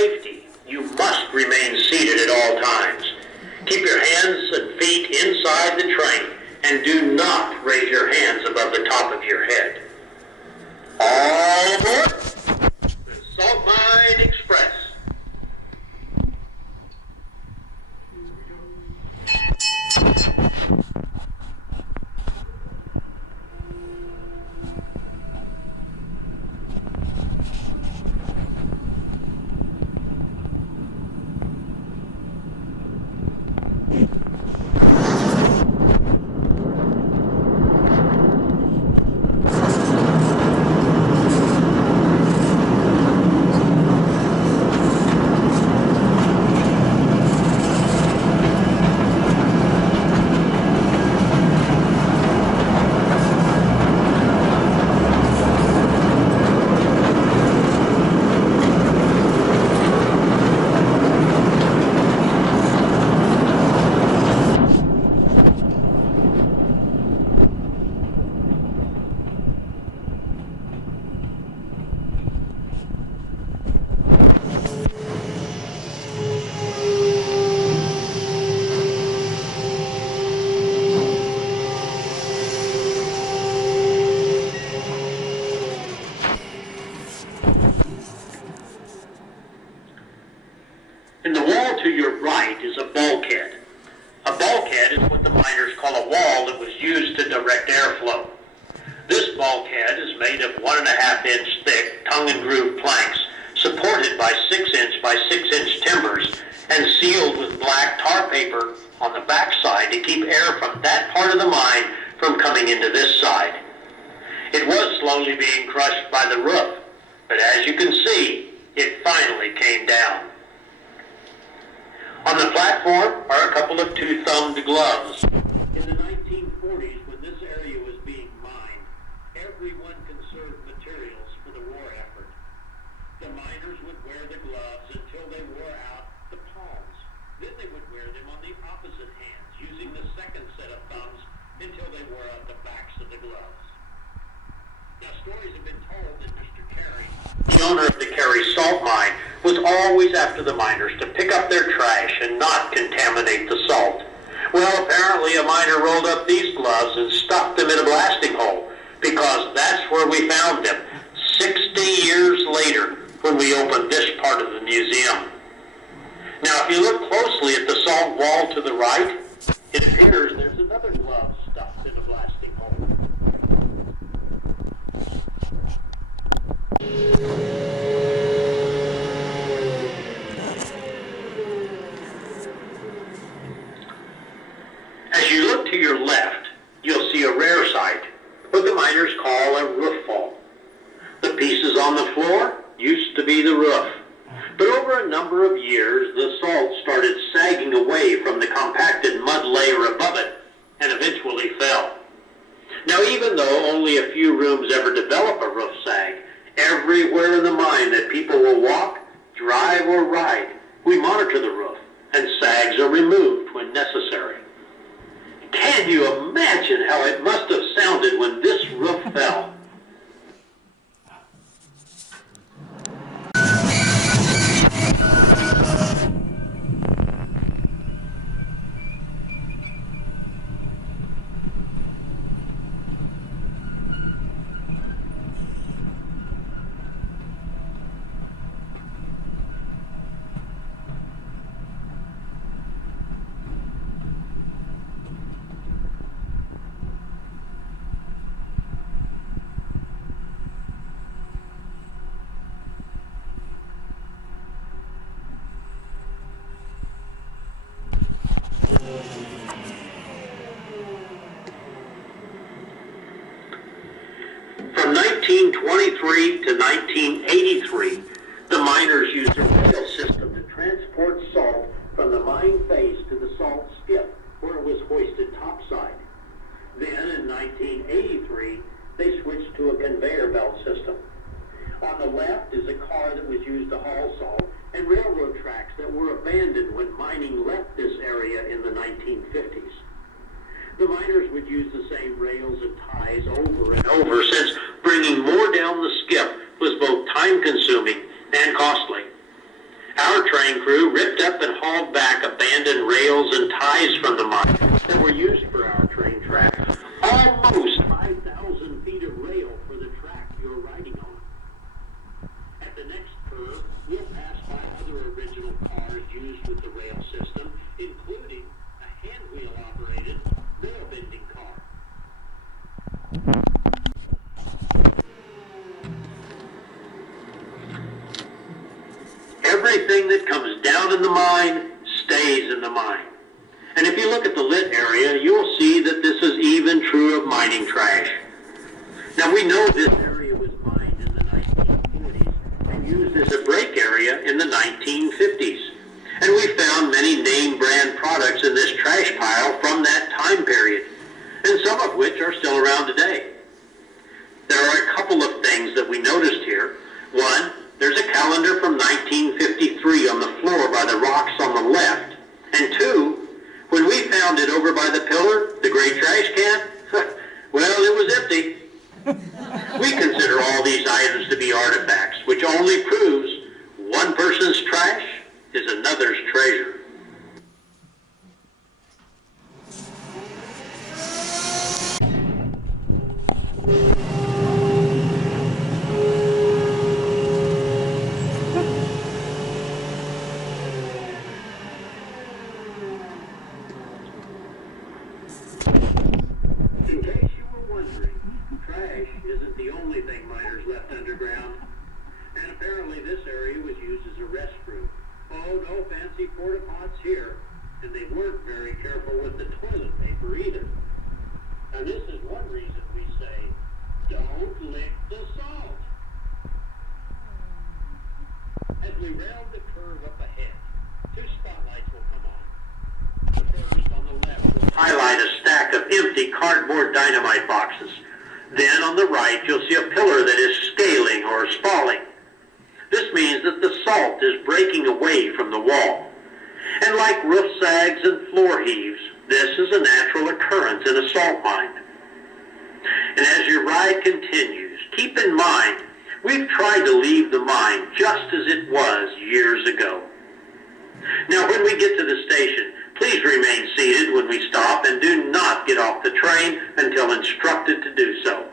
safety, you must remain seated at all times. Keep your hands and feet inside the train and do not raise your hands above the top of your head. All aboard the Salt Mine Express. In the wall to your right is a bulkhead. A bulkhead is what the miners call a wall that was used to direct airflow. This bulkhead is made of 1.5-inch thick tongue and groove planks supported by 6-inch by 6-inch timbers and sealed with black tar paper on the backside to keep air from that part of the mine from coming into this side. It was slowly being crushed by the roof, but as you can see, it finally came down. On the platform are a couple of two-thumbed gloves. In the 1940s, when this area was being mined, everyone conserved materials for the war effort. The miners would wear the gloves until they wore out the palms. Then they would wear them on the opposite hands, using the second set of thumbs until they wore out the backs of the gloves. Now, stories have been told that Mr. Carey, the owner of the Carey Salt Mine, was always after the miners to pick up their trash and not contaminate the salt. Well, apparently a miner rolled up these gloves and stuffed them in a blasting hole, because that's where we found them 60 years later when we opened this part of the museum. Now, if you look closely at the salt wall to the right, it appears there's another glove stuffed in a blasting hole. As you look to your left, you'll see a rare sight, what the miners call a roof fall. The pieces on the floor used to be the roof, but over a number of years, the salt started sagging away from the compacted mud layer above it and eventually fell. Now, even though only a few rooms ever develop a roof sag, everywhere in the mine that people will walk, drive, or ride, we monitor the roof, and sags are removed when necessary. Can you imagine how it must have sounded when this roof fell? From 1923 to 1983, the miners used a rail system to transport salt from the mine face to the salt skip, where it was hoisted topside. Then, in 1983, they switched to a conveyor belt system. On the left is a car that was used to haul salt, and railroad tracks that were abandoned when mining left this area in the 1950s. The miners would use the same rails and ties over and over, since bringing more down the skip was both time-consuming and costly. Our train crew ripped up and hauled back abandoned rails and ties from the mine that were used for our train track. Almost 5,000 feet of rail for the track you're riding on. At the next curve, we'll pass by other original cars used with the rail system, including a hand-wheel-operated rail-bending car. Everything that comes down in the mine stays in the mine. And if you look at the lit area, you'll see that this is even true of mining trash. Now we know this area was mined in the 1940s and used as a break area in the 1950s. And we found many name brand products in this trash pile from that time period, and some of which are still around today. There are a couple of things that we noticed here. One, there's a calendar from 1953 on the floor by the rocks on the left. And two, when we found it over by the pillar, the gray trash can, well, it was empty. We consider all these items to be artifacts, which only proves one person's trash is another's treasure. In case you were wondering, trash isn't the only thing miners left underground. And apparently this area was used as a restroom. Oh, no fancy porta pots here. And they weren't very careful with the toilet paper either. And this is one reason we say, don't lick the salt. As we round the curve up ahead, two spotlights will come on. The first on the left will highlight a stack of empty cardboard dynamite boxes. Then on the right, you'll see a pillar that is scaling or spalling. This means that the salt is breaking away from the wall. And like roof sags and floor heaves, this is a natural occurrence in a salt mine. And as your ride continues, keep in mind, we've tried to leave the mine just as it was years ago. Now, when we get to the station, please remain seated when we stop and do not get off the train until instructed to do so.